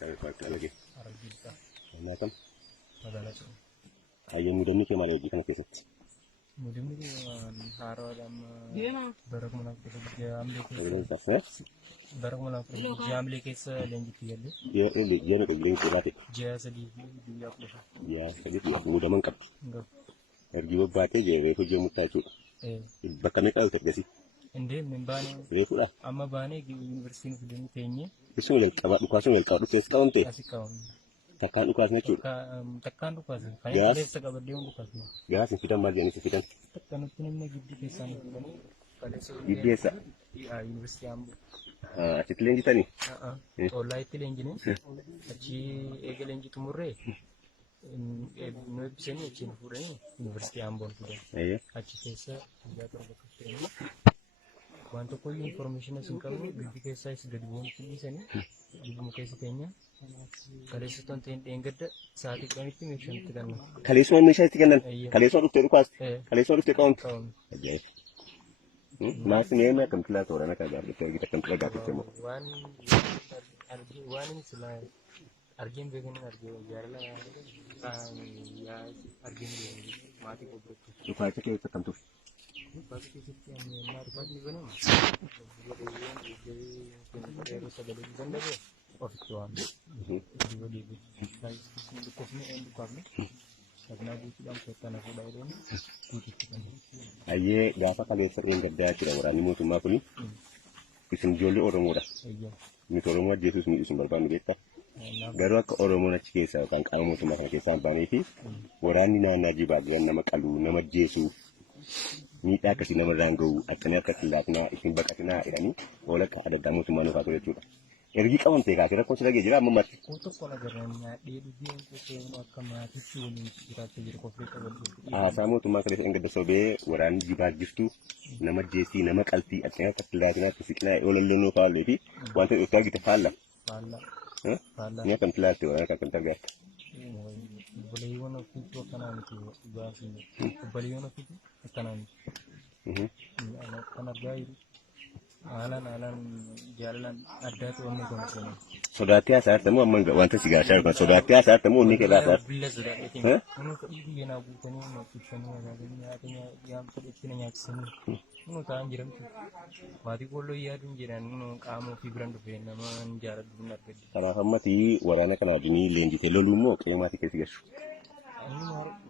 Pakai lagi. Argita, Macam magala siya. ayam muda ni kemana lagi kan kesat. Mudim ni haro dam barak mo lang jam Ini lekes tasnya. barak mo lang jam lekes lenji tiyali Dia nak beli kurati. jaya sa di up le Ya, sedikit ya muda mangkat. ngap Ergi bate je, itu je mutacu. eh Bahkan kalau terjadi, ende membane itu lah. amma bane gi university ni dum tenye Itu yang kawan ukasi yang kau tu setahun teh. asikaw Takkan ukasnya cur. takkan du pas kaya Gas. kale sa gabade du pas Ya, sekitar margin sekitar. takkan tunim na giddi kesan dum kale sa Biasa. university ambo Setelah kita nih. Ola iti lenji ni achi ege lenji tumurre no ebiseni achi nfure university ambon kuda Iya. achi kesa jator bakaseni wanto ko information na singkam ni bibi kesa is gadi won kuli sani bibi mo kesa tenya kare sa ton ten engada saat ko ni mission tigan Kali semua Indonesia tiga Iya. kali semua dokter kuas. eh Kali semua dokter kawan. kaum Aja. Masih ni nak kentla tu orang nak ajar betul kita kentla gak ketemu. wan arji wan ni sila arjin begen arji jarla ya arjin mati ko betul Supaya kita tentu. pasti kita yang menarik di mana jadi rusa dari benda tu official juga di baik di kosme and di kami karena di dalam setan aku dah ini Aye, gapa kali sering kerja tidak orang ini cuma aku ni. Isim joli orang muda. iya Ini orang muda Jesus ni isim berpan beta. Baru aku orang muda cikesa kan kamu cuma kan kisah bang ini. Orang ni na naji bagian nama kalu nama Jesus. Ni tak kasih nama ranggu. Akhirnya ketilat na isim bakat na ini. Oleh ada kamu cuma nu fakir itu. Ergi kawan teh kira kau lagi jera memat. untuk kalau geranya di dunia itu yang akan mati cuni kita jadi konflik Samu cuma kali sering kerja sobe. Orang jibagis tu nama Jesi nama kalti. Akhirnya ketilat na fisiknya oleh lenu fakir itu. Wanita itu kita falah. pala pala Ini akan telat tu, akan tergat. baliwan of itu kanan itu bahasa baliwan of itu kanan anak gay alan jalan ada tuh nih konsepnya Sodatia saat temu amang wanita sih gasar, sodatia saat temu ni kita saat. bila sudah itu ini itu yang aku tanya mau tujuan ini artinya yang seperti ini yang sini ini kan jiran mati kalau iya tuh jiran kamu fibran tuh nama jarak benar beda Karena mati warana kana dini lenji telo lumo kayak mati kesigas. ini